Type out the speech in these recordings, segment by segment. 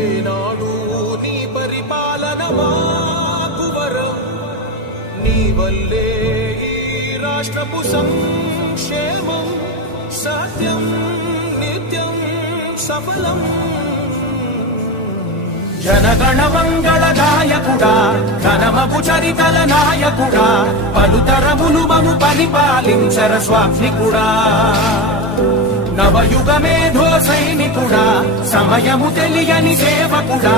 ఏనాడు నీ పరిపాలన మాకు వరం, నీ వల్లే ఈ రాష్ట్రపు సంక్షేమం సత్యం నిత్యం సఫలం. జనగణ మంగళ గాయకుడా, ఘనమగు చరితల నాయకుడా, పలుతరములు మము పరిపాలించర స్వామికుడా. నవయుగ మేధో సైనికుడా, సమయము తెలియని సేవకుడా,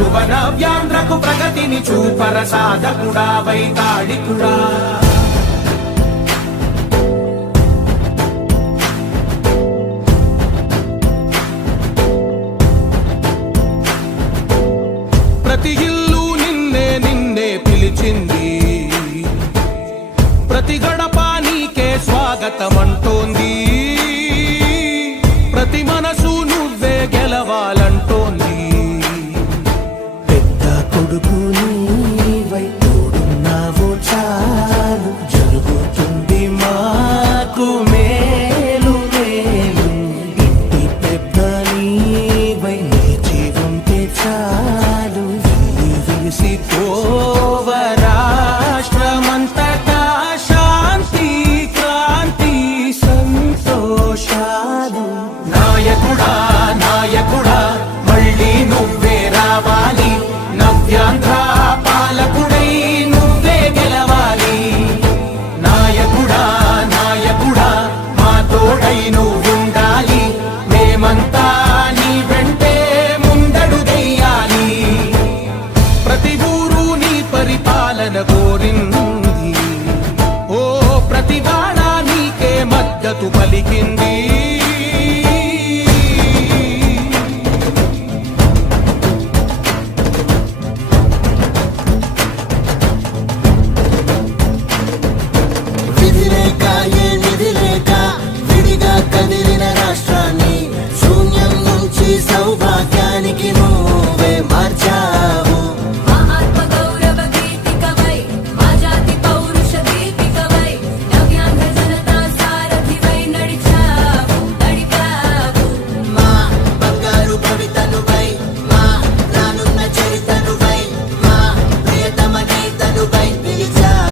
యువన వ్యాంధ్రకు ప్రగతిని చూపర సాధకుడా, వైతాళికుడా. ప్రతి ఇల్లు నిన్నే నిన్నే పిలిచింది, ప్రతి గడప నీకే స్వాగతమంటోంది, ప్రతి మనసు నువ్వే గెలవాలంటోంది. పెద్ద కొడుకు